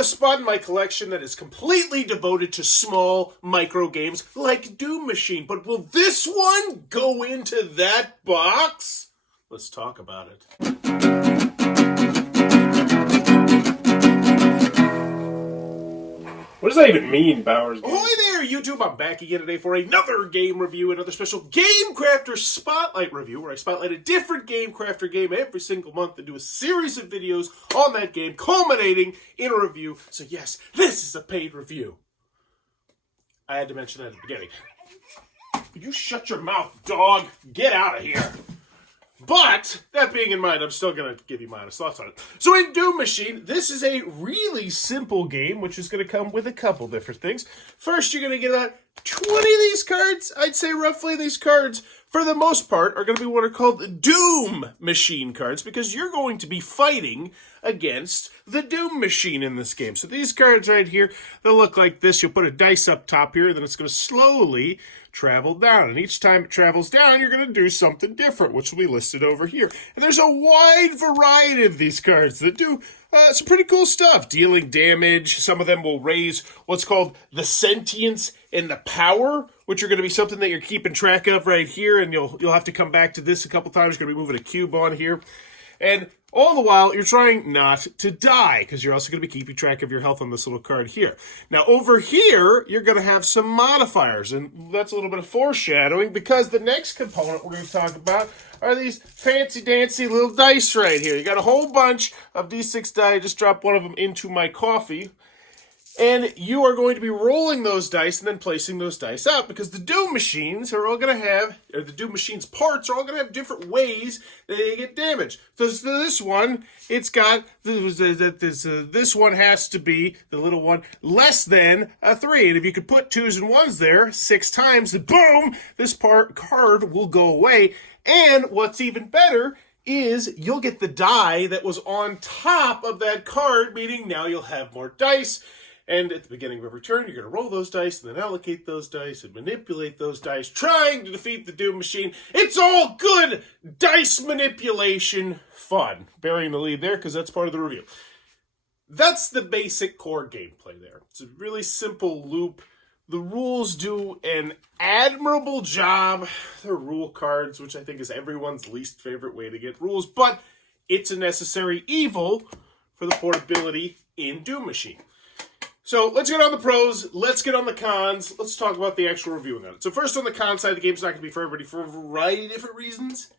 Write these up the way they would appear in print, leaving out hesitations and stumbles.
a spot in my collection that is completely devoted to small micro games like Doom Machine, but will this one go into that box? Let's talk about it. What does that even mean, Bowers? Ahoy there, YouTube! I'm back again today for another game review, another special Game Crafter Spotlight review, where I spotlight a different Game Crafter game every single month and do a series of videos on that game, culminating in a review. So yes, this is a paid review. I had to mention that at the beginning. You shut your mouth, dog! Get out of here! But, that being in mind, I'm still going to give you my honest thoughts on it. So in Doom Machine, this is a really simple game, which is going to come with a couple different things. First, you're going to get about 20 of these cards. I'd say roughly these cards, for the most part, are going to be what are called Doom Machine cards, because you're going to be fighting against the Doom Machine in this game. So these cards right here, they'll look like this. You'll put a dice up top here, then it's going to slowly travel down. And each time it travels down, you're going to do something different, which will be listed over here. And there's a wide variety of these cards that do some pretty cool stuff. Dealing damage. Some of them will raise what's called the sentience and the power, which are going to be something that you're keeping track of right here. And you'll have to come back to this a couple times. You're going to be moving a cube on here. And all the while, you're trying not to die, because you're also going to be keeping track of your health on this little card here. Now, over here, you're going to have some modifiers, and that's a little bit of foreshadowing, because the next component we're going to talk about are these fancy-dancy little dice right here. You got a whole bunch of D6 die. I just dropped one of them into my coffee. And you are going to be rolling those dice and then placing those dice out, because the Doom Machines are all going to have, or the Doom Machines parts are all going to have different ways that they get damaged. So this one, it's got, this one has to be, the little one, less than a 3. And if you could put 2s and 1s there 6 times, boom, this card will go away. And what's even better is you'll get the die that was on top of that card, meaning now you'll have more dice. And at the beginning of every turn, you're going to roll those dice and then allocate those dice and manipulate those dice, trying to defeat the Doom Machine. It's all good dice manipulation fun. Burying the lead there, because that's part of the review. That's the basic core gameplay there. It's a really simple loop. The rules do an admirable job. They're rule cards, which I think is everyone's least favorite way to get rules, but it's a necessary evil for the portability in Doom Machine. So let's get on the pros, let's get on the cons, let's talk about the actual reviewing on it. So first on the con side, the game's not going to be for everybody for a variety of different reasons.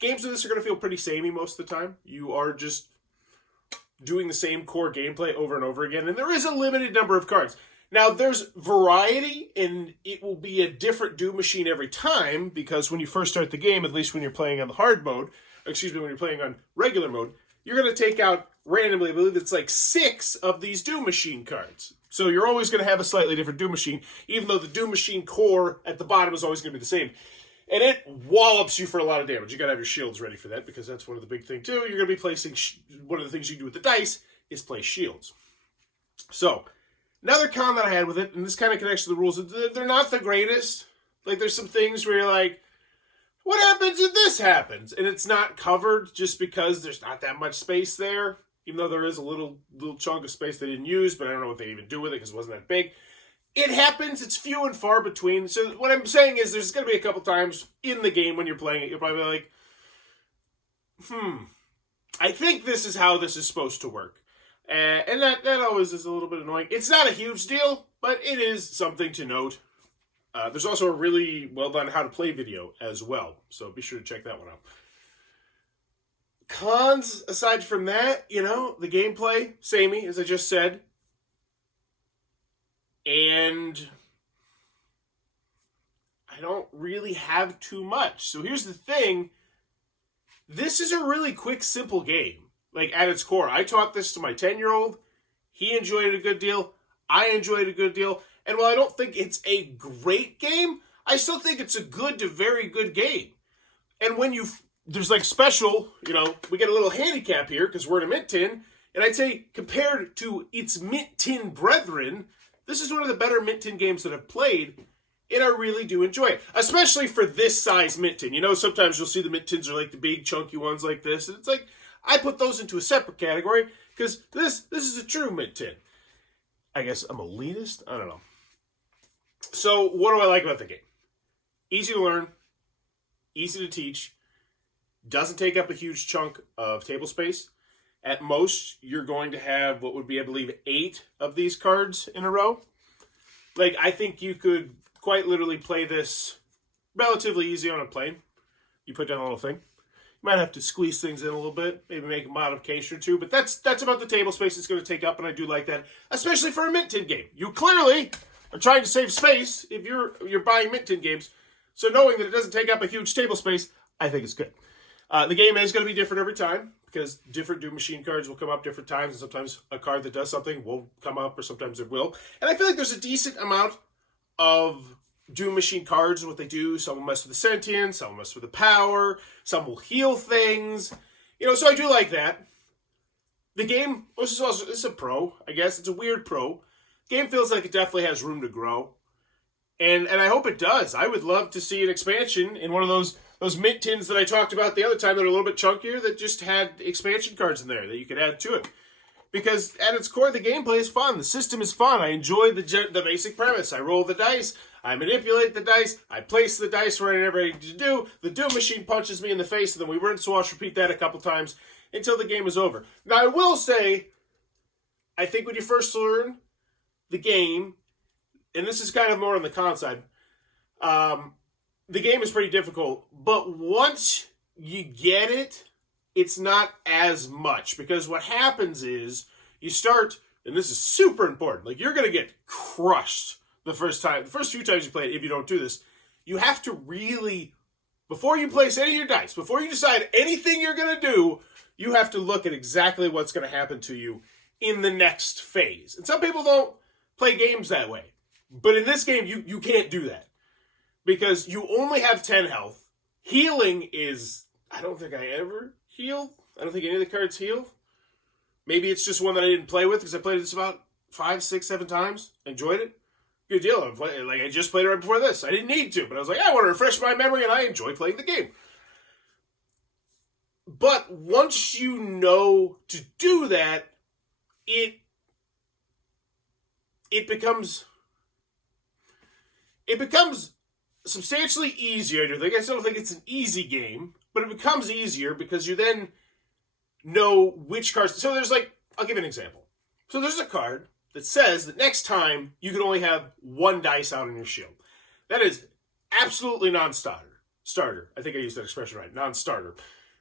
Games of this are going to feel pretty samey most of the time. You are just doing the same core gameplay over and over again, and there is a limited number of cards. Now there's variety, and it will be a different Doom Machine every time, because when you first start the game, at least when you're playing on the hard mode, when you're playing on regular mode, you're going to take out randomly, I believe it's like 6 of these Doom Machine cards. So you're always going to have a slightly different Doom Machine, even though the Doom Machine core at the bottom is always going to be the same. And it wallops you for a lot of damage. You got to have your shields ready for that, because that's one of the big things too. You're going to be placing, one of the things you do with the dice is place shields. So, another con that I had with it, and this kind of connects to the rules, they're not the greatest. Like, there's some things where you're like, what happens if this happens? And it's not covered just because there's not that much space there. Even though there is a little chunk of space they didn't use, but I don't know what they even do with it because it wasn't that big. It happens. It's few and far between. So what I'm saying is there's going to be a couple times in the game when you're playing it, you're probably like, I think this is how this is supposed to work. And that always is a little bit annoying. It's not a huge deal, but it is something to note. There's also a really well-done how to play video as well, so be sure to check that one out. Cons, aside from that, the gameplay, samey, as I just said. And I don't really have too much. So here's the thing. This is a really quick, simple game. Like, at its core. I taught this to my 10-year-old. He enjoyed it a good deal. I enjoyed it a good deal. And while I don't think it's a great game, I still think it's a good to very good game. And when there's like special, we get a little handicap here because we're in a mint tin. And I'd say compared to its mint tin brethren, this is one of the better mint tin games that I've played. And I really do enjoy it. Especially for this size mint tin. Sometimes you'll see the mint tins are like the big chunky ones like this. And it's like, I put those into a separate category Because this is a true mint tin. I guess I'm elitist? I don't know. So, what do I like about the game? Easy to learn, easy to teach, doesn't take up a huge chunk of table space. At most, you're going to have what would be, I believe, 8 of these cards in a row. Like, I think you could quite literally play this relatively easy on a plane. You put down a little thing. You might have to squeeze things in a little bit, maybe make a modification or two, but that's about the table space it's going to take up, and I do like that, especially for a mint tin game. You clearly are trying to save space if you're buying mint tin games, so knowing that it doesn't take up a huge table space, I think it's good. The game is going to be different every time, because different Doom Machine cards will come up different times, and sometimes a card that does something won't come up, or sometimes it will. And I feel like there's a decent amount of Doom Machine cards and what they do. Some will mess with the sentience, some will mess with the power, some will heal things. So I do like that. The game, this is a pro, I guess. It's a weird pro. The game feels like it definitely has room to grow. And I hope it does. I would love to see an expansion in one of those mint tins that I talked about the other time that are a little bit chunkier that just had expansion cards in there that you could add to it. Because at its core, the gameplay is fun. The system is fun. I enjoy the basic premise. I roll the dice. I manipulate the dice. I place the dice where I never need to do. The Doom Machine punches me in the face, and then we rinse, wash, repeat that a couple times until the game is over. Now, I will say, I think when you first learn the game, and this is kind of more on the con side, the game is pretty difficult, but once you get it, it's not as much, because what happens is you start, and this is super important, like you're going to get crushed the first few times you play it if you don't do this. You have to really, before you place any of your dice, before you decide anything you're going to do, you have to look at exactly what's going to happen to you in the next phase. And some people don't play games that way. But in this game, you can't do that. Because you only have 10 health. Healing is, I don't think I ever healed. I don't think any of the cards heal. Maybe it's just one that I didn't play with because I played this about 5, 6, 7 times. Enjoyed it. Good deal. I just played it right before this. I didn't need to, but I was like, I want to refresh my memory, and I enjoy playing the game. But once you know to do that, it becomes substantially easier. I still don't think it's an easy game, but it becomes easier because you then know which cards. So there's I'll give you an example. So there's a card that says that next time you can only have 1 dice out on your shield. That is absolutely non-starter. I think I used that expression right. Non-starter.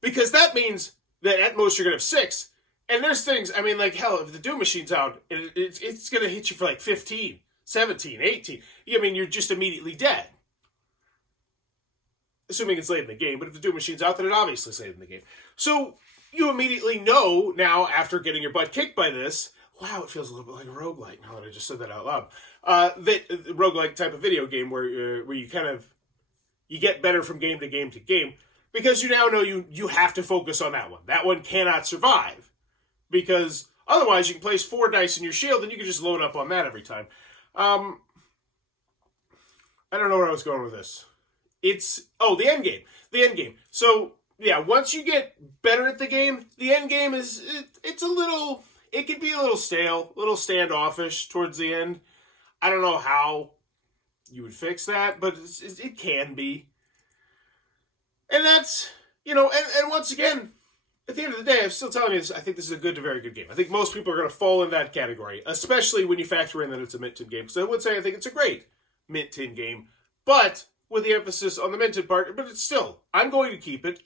Because that means that at most you're going to have 6. And there's things, hell, if the Doom Machine's out, it's going to hit you for 15, 17, 18. You're just immediately dead. Assuming it's late in the game, but if the Doom Machine's out, then it obviously is late in the game. So you immediately know now, after getting your butt kicked by this, wow, it feels a little bit like a roguelike, now that I just said that out loud. The roguelike type of video game where you kind of, you get better from game to game to game, because you now know you have to focus on that one. That one cannot survive, because otherwise you can place 4 dice in your shield and you can just load up on that every time. I don't know where I was going with this. The end game. The end game. So, yeah, once you get better at the game, the end game it can be a little stale, a little standoffish towards the end. I don't know how you would fix that, but it can be. And that's, and once again, at the end of the day, I'm still telling you this, I think this is a good to very good game. I think most people are going to fall in that category, especially when you factor in that it's a mint tin game. So I would say I think it's a great mint tin game, but with the emphasis on the mint tin part. But it's still, I'm going to keep it.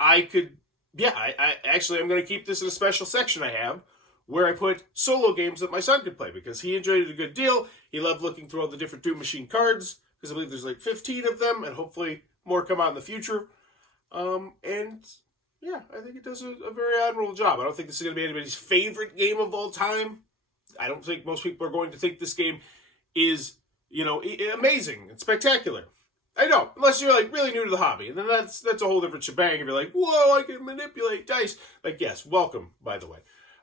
I'm going to keep this in a special section I have where I put solo games that my son could play, because he enjoyed it a good deal. He loved looking through all the different Doom Machine cards, because I believe there's 15 of them, and hopefully more come out in the future. And yeah, I think it does a very admirable job. I don't think this is going to be anybody's favorite game of all time. I don't think most people are going to think this game is, amazing and spectacular. I don't, unless you're really new to the hobby, and then that's a whole different shebang. If you're like, whoa, I can manipulate dice. Yes, welcome, by the way.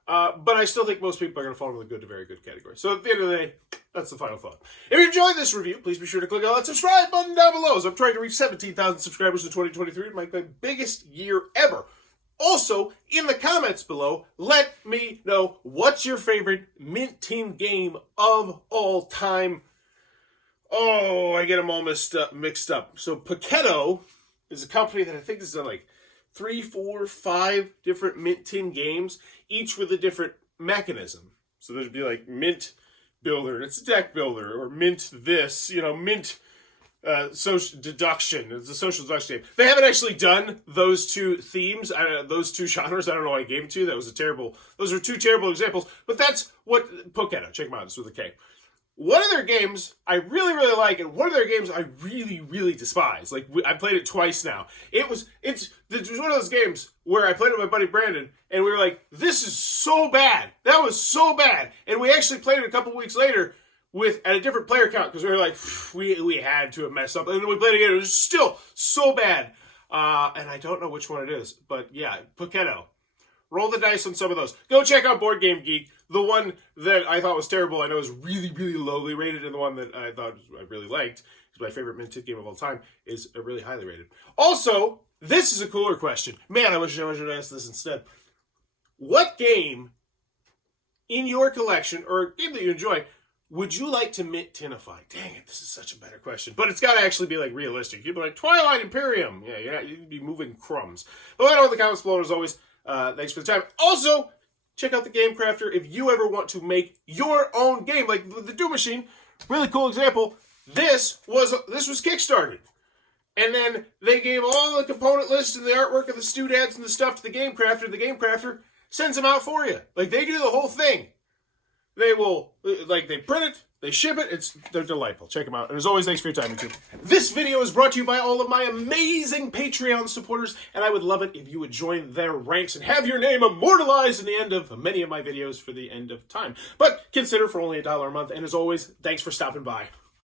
But I still think most people are going to fall into the good to very good category. So at the end of the day, that's the final thought. If you enjoyed this review, please be sure to click on that subscribe button down below. So I'm trying to reach 17,000 subscribers in 2023. It might be my biggest year ever. Also, in the comments below, let me know what's your favorite mint tin game of all time. Oh, I get them all mixed up. So Poketo is a company that I think has done like 3, 4, 5 different mint tin games, each with a different mechanism. So there'd be like Mint Builder, it's a deck builder, or Mint this, Mint social deduction. It's a social deduction game. They haven't actually done those two themes, those two genres. I don't know why I gave them to you. Those are 2 terrible examples, but that's what Poketo, check them out, it's with a K. One of their games I really, really like, and one of their games I really, really despise. Like, I played it twice now. It was one of those games where I played it with my buddy Brandon, and we were like, this is so bad. That was so bad. And we actually played it a couple weeks later at a different player count, because we were like, we had to have messed up. And then we played it again. It was still so bad. And I don't know which one it is. But yeah, Poketo. Roll the dice on some of those. Go check out Board Game Geek. The one that I thought was terrible, I know is really, really lowly rated, and the one that I thought I really liked, is my favorite mint game of all time, is a really highly rated. Also, this is a cooler question. Man, I wish I would ask this instead. What game in your collection, or a game that you enjoy, would you like to mint tinify? Dang it, this is such a better question. But it's got to actually be like realistic. You'd be like, Twilight Imperium. Yeah, you'd be moving crumbs. But let me know in the comments below, as always. Thanks for the time. Also, check out the Game Crafter if you ever want to make your own game, like the Doom Machine. Really cool example. This was Kickstarted, and then they gave all the component lists and the artwork of the Stoodads and the stuff to the Game Crafter. The Game Crafter sends them out for you. Like, they do the whole thing. They will, they print it, they ship it. They're delightful. Check them out. And as always, thanks for your time, YouTube. This video is brought to you by all of my amazing Patreon supporters, and I would love it if you would join their ranks and have your name immortalized in the end of many of my videos for the end of time. But consider for only $1 a month, and as always, thanks for stopping by.